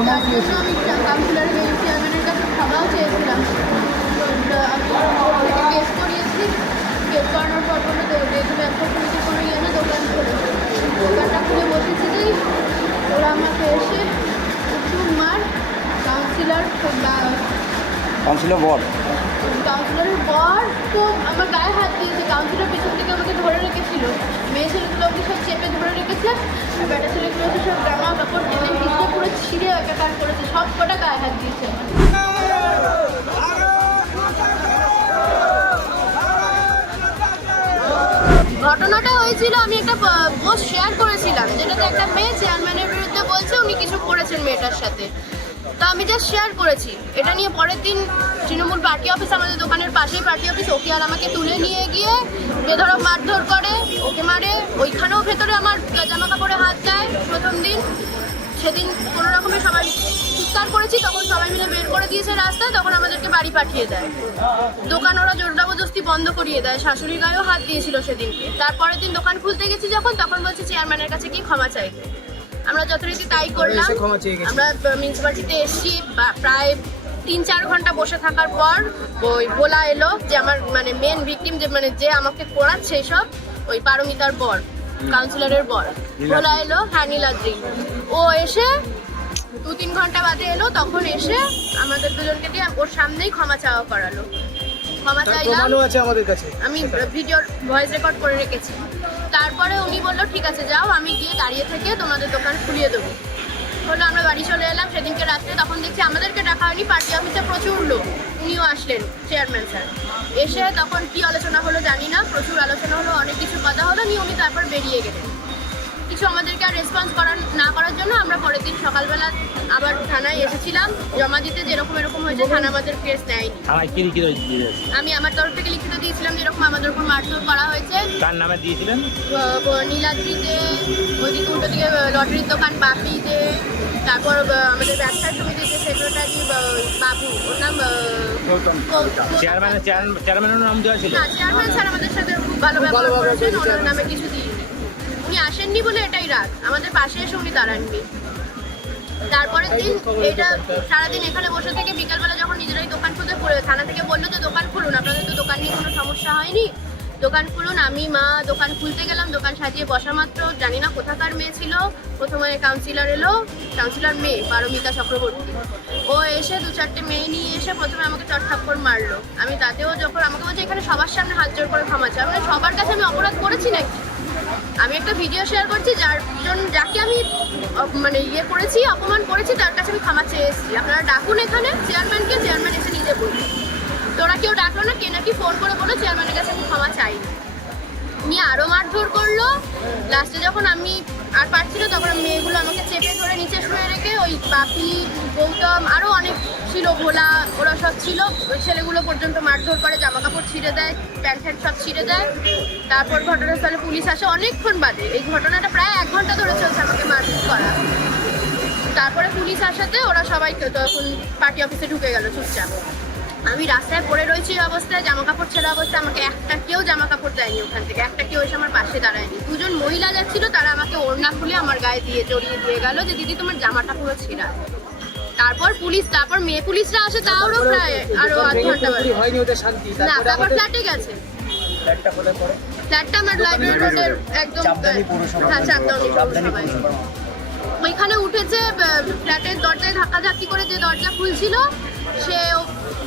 ক্ষমাও চেয়েছেন আমি কাউন্সিলরের চেয়ারম্যানের কাছে ক্ষমাও চেয়েছিলাম আমি কেস করিয়েছি কেস করানোর পর তো যেহেতু ব্যবসা সমিতি কোনো ইয়ে না দোকান খুলে দোকানটা খুলে ওরা আমাকে এসে প্রচুর মার কাউন্সিলর কাউন্সিলর ওয়ার্ড কাউন্সিলরের বর তো আমার গায়ে হাত দিয়েছে। কাউন্সিলর পেছন থেকে আমাকে ধরে রেখেছিল। মেয়ে ছেলেগুলোকে সব চেপে ধরে রেখেছে। আর বেটা ছেলেগুলোকে সব ঘটনাটা হয়েছিল, আমি একটা পোস্ট শেয়ার করেছিলাম, যেটাতে একটা মেয়ে চেয়ারম্যানের বিরুদ্ধে বলছে উনি কিছু করেছেন মেয়েটার সাথে। তো আমি জাস্ট শেয়ার করেছি। এটা নিয়ে পরের দিন তৃণমূল পার্টি অফিস আমাদের দোকানের পাশেই পার্টি অফিস ওকে আর আমাকে তুলে নিয়ে গিয়ে বেধরক মারধর করে, ওকে মারে, ওইখানেও ভেতরে আমার জামা কাপড়ে হাত দেয় প্রথম দিন। সেদিন কোনো রকমে সবাই মিলে বের করে দিয়েছে রাস্তায় তখন আমাদেরকে বাড়ি পাঠিয়ে দেয়। দোকান ওরা জোর জবরদস্তি বন্ধ করিয়ে দেয়। শাশুড়ি গায়েও হাত দিয়েছিল সেদিনকে। তারপরের দিন দোকান খুলতে গেছি যখন তখন বলছে চেয়ারম্যানের কাছে কি ক্ষমা চাইতে আমরা যথারীতি তাই করলাম। আমরা মিউনিসিপালিটিতে এসেছি। প্রায় তিন চার ঘণ্টা বসে থাকার পর ওই বলা এলো যে আমার মানে মেন ভিকটিম যে মানে যে আমাকে করাচ্ছে সব ওই পারমিতার বর কাউন্সিলরের বর। বলা এলো হ্যাঁ নীলাদ্রি। ও এসে দু তিন ঘণ্টা বাদে এলো তখন এসে আমাদের দুজনকে দিয়ে ওর সামনেই ক্ষমা চাওয়া করালো। ক্ষমা চাইলাম। আছে আমাদের কাছে। আমি ভিডিওর ভয়েস রেকর্ড করে রেখেছি। তারপরে উনি বলল ঠিক আছে যাও আমি গিয়ে দাঁড়িয়ে থেকে তোমাদের দোকান খুলিয়ে দেবো। বলল আমরা বাড়ি চলে এলাম সেদিনকে রাত্রে তখন দেখছি আমাদেরকে ডাকা হয়নি পার্টি অফিসে প্রচুর লোক। উনিও আসলেন চেয়ারম্যান স্যার। এসে তখন কি আলোচনা হলো জানি না প্রচুর আলোচনা হলো অনেক কিছু কথা হলো নিয়ে উনি তারপর বেরিয়ে গেলেন। কিছু আমাদেরকে আর রেসপন্স করার না করার জন্য আমরা পরের দিন সকালবেলা আবার থানায় এসেছিলাম। জমা দিতে যেরকম এরকম হয়েছে থানা আমাদের কেস নেয়নি দিয়েছে আমি আমার তরফ থেকে লিখিত দিয়েছিলাম যেরকম আমাদের উপর মারধর করা হয়েছে। কার নামে দিয়েছিলেন? নীলাদ্রিতে ওইদিকে উল্টো দিকে লটারির দোকান বাপিতে তারপর আহ, আমাদের ব্যবসা সমিতির যে সেক্রেটারি বাবু ওর নাম গৌতম। চেয়ারম্যানের নাম দেওয়া ছিল? না চেয়ারম্যান স্যার আমাদের সাথে খুব ভালো ব্যবহার ভালো করেছেন ওনার নামে কিছু দিইনি। উনি আসেননি বলে এটাই রাগ। আমাদের পাশে এসে উনি দাঁড়াননি। তারপরে দিন এটা সারাদিন এখানে বসে থেকে বিকালবেলা যখন নিজেরাই দোকান খুলতে থানা থেকে বলল যে, দোকান খুলুন, আপনাদের তো দোকান নিয়ে কোনো সমস্যা হয়নি। দোকান খুলুন, আমি, মা, দোকান খুলতে গেলাম, দোকান সাজিয়ে বসা মাত্র। জানি না কোথাকার মেয়ে ছিল। প্রথমে কাউন্সিলর এলো কাউন্সিলর মেয়ে, পারমিতা চক্রবর্তী। ও এসে দু চারটে মেয়ে নিয়ে এসে প্রথমে আমাকে চটথাপ্পড় মারলো। আমি তাতেও যখন আমাকে বলছে, এখানে সবার সামনে হাত জোর করে ক্ষমা চাই মানে সবার কাছে আমি অপরাধ করেছি নাকি? আমি একটা ভিডিও শেয়ার করছি, যার জন্য যাকে আমি মানে ইয়ে করেছি, অপমান করেছি, তার কাছে আমি ক্ষমা চেয়ে এসেছি। আপনারা ডাকুন এখানে চেয়ারম্যানকে চেয়ারম্যান এসে নিজে বলবে তোরা কেউ ডাকলো না, কে নাকি ফোন করে বলো চেয়ারম্যানের কাছে আমি ক্ষমা চাই নিয়ে আরও মারধর করল। লাস্টে যখন আমি আর পারছি না তখন মেয়েগুলো আমাকে চেপে ধরে নিচে শুয়ে রেখে ওই বাপি, গৌতম আরও অনেক ছিল, ভোলা, ওরা সব ছিল। ওই ছেলেগুলো পর্যন্ত মারধর করে জামা কাপড় ছিঁড়ে দেয়, প্যান্ট ফ্যান্ট সব ছিঁড়ে দেয়। তারপর ঘটনাস্থলে পুলিশ আসে, অনেকক্ষণ বাদে। এই ঘটনাটা প্রায় এক ঘণ্টা ধরে চলছে আমাকে মারধর করা। তারপরে পুলিশ আসাতে ওরা সবাই তখন পার্টি অফিসে ঢুকে গেল চুপচাপ। আমি রাস্তায় পড়ে রয়েছি অবস্থায় জামা কাপড় ছেড়া অবস্থায় আমাকে একটা কেউ জামা কাপড় দেয়নি ওখান থেকে একটা কেউ এসে আমার পাশে দাঁড়ায়নি। দুজন মহিলা যাচ্ছিল তারা আমাকে ওড়না খুলে আমার গায়ে দিয়ে জড়িয়ে দিয়ে গেল যে দিদি তোমার জামাটা পুরো ছেঁড়া। তারপর পুলিশ তারপর মেয়ে পুলিশরা আসে তাওরও প্রায় আরও আধ ঘণ্টা। হয়নি শান্তি। না তারপর ফ্ল্যাটে গেছে। ফ্ল্যাটটা আমার লাইব্রেরি রোডের একদম হ্যাঁ চাঁদনি পৌরসভায়। ওইখানে উঠেছে ফ্ল্যাটের দরজায় ধাক্কাধাক্কি করে যে দরজা খুলছিল সে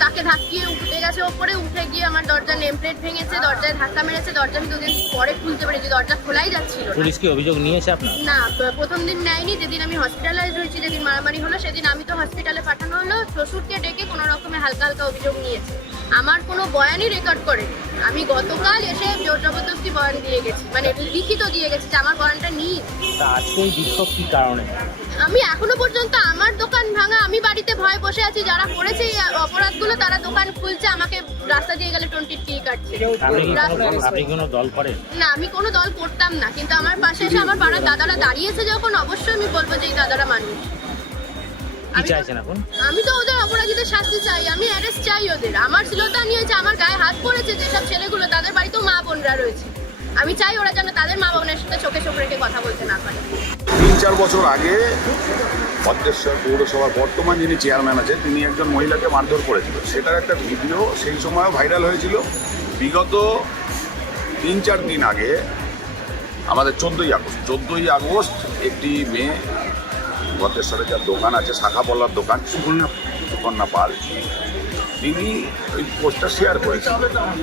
তাকে ধাক্কিয়ে উঠে গেছে ওপরে উঠে গিয়ে আমার দরজা নেম প্লেট ভেঙেছে দরজায় ধাক্কা মেরেছে দরজা আমি দুদিন পরে খুলতে পেরেছি দরজা খোলাই যাচ্ছিল না। পুলিশ কি অভিযোগ নিয়েছে আপনার না প্রথম দিন নেয়নি যেদিন আমি হসপিটালাইজ হয়েছি যেদিন মারামারি হলো সেদিন আমি তো হসপিটালে পাঠানো হলো শ্বশুরকে ডেকে কোনো রকমে হালকা হালকা অভিযোগ নিয়েছে আমার কোনো বয়ানই রেকর্ড করে আমি গতকাল এসে জোর জবরদস্তি বয়ান দিয়ে গেছি মানে লিখিত দিয়ে গেছি যে আমার বয়ানটা নিই। আজকে বিক্ষোভ কি কারণে? আমি এখনও পর্যন্ত আমার দোকান ভাঙা আমি বাড়িতে ভয় বসে আছি যারা করেছে এই অপরাধগুলো তারা দোকান খুলছে আমাকে রাস্তা দিয়ে গেলে টোয়েন্টি টি কাটছে। আপনি কোনো দল করেন? না আমি কোনো দল করতাম না কিন্তু আমার পাশে এসে আমার পাড়ার দাদারা দাঁড়িয়েছে যখন অবশ্যই আমি বলব যে এই দাদারা মানুষ। কি চাইছেন এখন? আমি তো ওদের অপরাধীদের শাস্তি চাই আমি অ্যারেস্ট চাই ওদের। আমার শ্লীলতা নিয়েছে আমার গায়ে হাত পড়েছে যেসব ছেলেগুলো তাদের বাড়িতেও মা বোনরা রয়েছে। আমি চাই ওরা যেন তাদের মা বোনের সাথে চোখে চোখ রেখে কথা বলতে না পারে। তিন চার বছর আগে ভদ্রেশ্বর পৌরসভার বর্তমান যিনি চেয়ারম্যান আছে তিনি একজন মহিলাকে মারধর করেছিল। সেটার একটা ভিডিও সেই সময়ও ভাইরাল হয়েছিল। বিগত তিন চার দিন আগে আমাদের চোদ্দোই আগস্ট চোদ্দোই আগস্ট একটি মেয়ে ভদ্রেশ্বরে যার দোকান আছে, শাখা পল্লার দোকান সুকন্যা সুকন্যা পাল তিনি ওই পোস্টটা শেয়ার করেছেন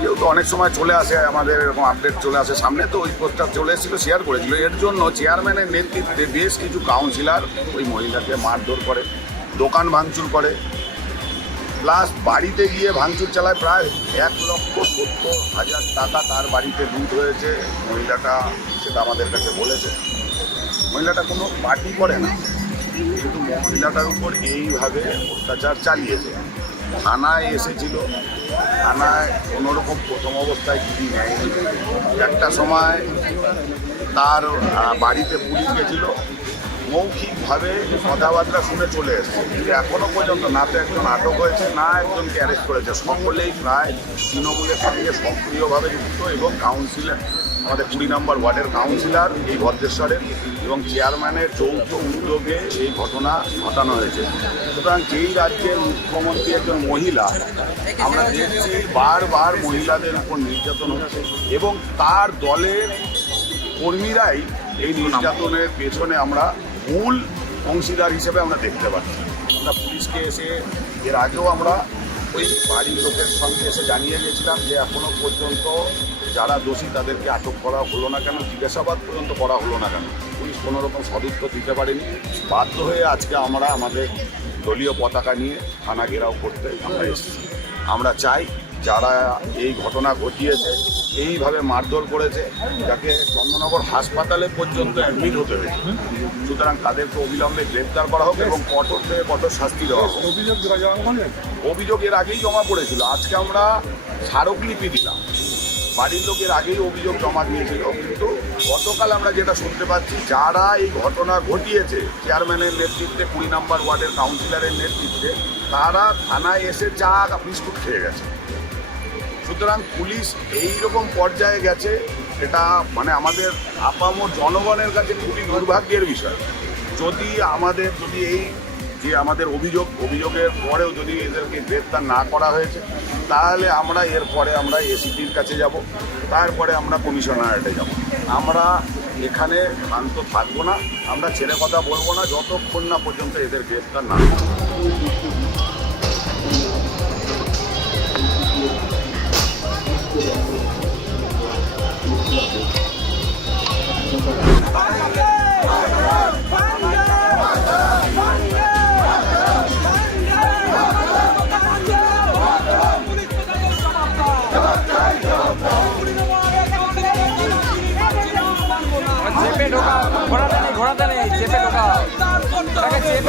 যেহেতু অনেক সময় চলে আসে, আমাদের এরকম আপডেট চলে আসে। সামনে তো ওই পোস্টটা চলে এসেছিল শেয়ার করেছিল। এর জন্য চেয়ারম্যানের নেতৃত্বে বেশ কিছু কাউন্সিলর ওই মহিলাকে মারধর করে, দোকান ভাঙচুর করে। প্লাস বাড়িতে গিয়ে ভাঙচুর চালায় প্রায় এক লক্ষ সত্তর হাজার টাকা তার বাড়িতে লুট হয়েছে। মহিলাটা সেটা আমাদের কাছে বলেছে। মহিলাটা কোনো পার্টি করে না। কিন্তু মহিলাটার উপর এইভাবে অত্যাচার চালিয়েছে। থানায় এসেছিল। থানায় কোনোরকম প্রথম অবস্থায় কিছু নেয়নি। একটা সময় তার বাড়িতে পুলিশ গেছিল। মৌখিকভাবে কথাবার্তা শুনে চলে এসেছে। কিন্তু এখনও পর্যন্ত না তো একজন আটক হয়েছে, না একজনকে অ্যারেস্ট করেছে। সকলেই প্রায় তৃণমূলের সঙ্গে সক্রিয়ভাবে যুক্ত এবং কাউন্সিলর আমাদের কুড়ি নম্বর ওয়ার্ডের কাউন্সিলর এই ভদ্রেশ্বরের এবং চেয়ারম্যানের যৌথ উদ্যোগে এই ঘটনা ঘটানো হয়েছে। সুতরাং যেই রাজ্যের মুখ্যমন্ত্রী একজন মহিলা, আমরা দেখছি বারবার মহিলাদের উপর নির্যাতন হচ্ছে এবং তার দলের কর্মীরাই এই নির্যাতনের পেছনে আমরা মূল অংশীদার হিসেবে আমরা দেখতে পাচ্ছি। আমরা পুলিশকে এসে এর আগেও আমরা ওই বাড়ির লোকের সঙ্গে এসে জানিয়ে গেছিলাম যে এখনও পর্যন্ত যারা দোষী তাদেরকে আটক করা হলো না কেন? জিজ্ঞাসাবাদ পর্যন্ত করা হলো না কেন? পুলিশ কোনো রকম সদুত্তর দিতে পারেনি। বাধ্য হয়ে আজকে আমরা আমাদের দলীয় পতাকা নিয়ে থানা ঘেরাও করতে আমরা এসেছি। আমরা চাই যারা এই ঘটনা ঘটিয়েছে এইভাবে মারধর করেছে যাকে চন্দ্রনগর হাসপাতালে পর্যন্ত অ্যাডমিট হতে হয়েছে। সুতরাং তাদেরকে অবিলম্বে গ্রেপ্তার করা হোক এবং কঠোর থেকে কঠোর শাস্তি দেওয়া হোক। অভিযোগ অভিযোগ এর আগেই জমা পড়েছিল। আজকে আমরা স্মারকলিপি দিলাম। বাড়ির লোকের আগেই অভিযোগ জমা দিয়েছিল, কিন্তু গতকাল আমরা যেটা শুনতে পাচ্ছি, যারা এই ঘটনা ঘটিয়েছে, চেয়ারম্যানের নেতৃত্বে, কুড়ি নম্বর ওয়ার্ডের কাউন্সিলরের নেতৃত্বে, তারা থানায় এসে চা বিস্কুট খেয়ে গেছে। সুতরাং পুলিশ এই রকম পর্যায়ে গেছে, এটা মানে আমাদের আপামর জনগণের কাছে খুবই দুর্ভাগ্যের বিষয়। যদি আমাদের, যদি এই যে আমাদের অভিযোগ, অভিযোগের পরেও যদি এদেরকে গ্রেপ্তার না করা হয়েছে, তাহলে আমরা এরপরে আমরা এসিপির কাছে যাব, তারপরে আমরা কমিশনারেটে যাব। আমরা এখানে শান্ত থাকব না, আমরা ছেড়ে কথা বলব না, যতক্ষণ না পর্যন্ত এদের গ্রেপ্তার না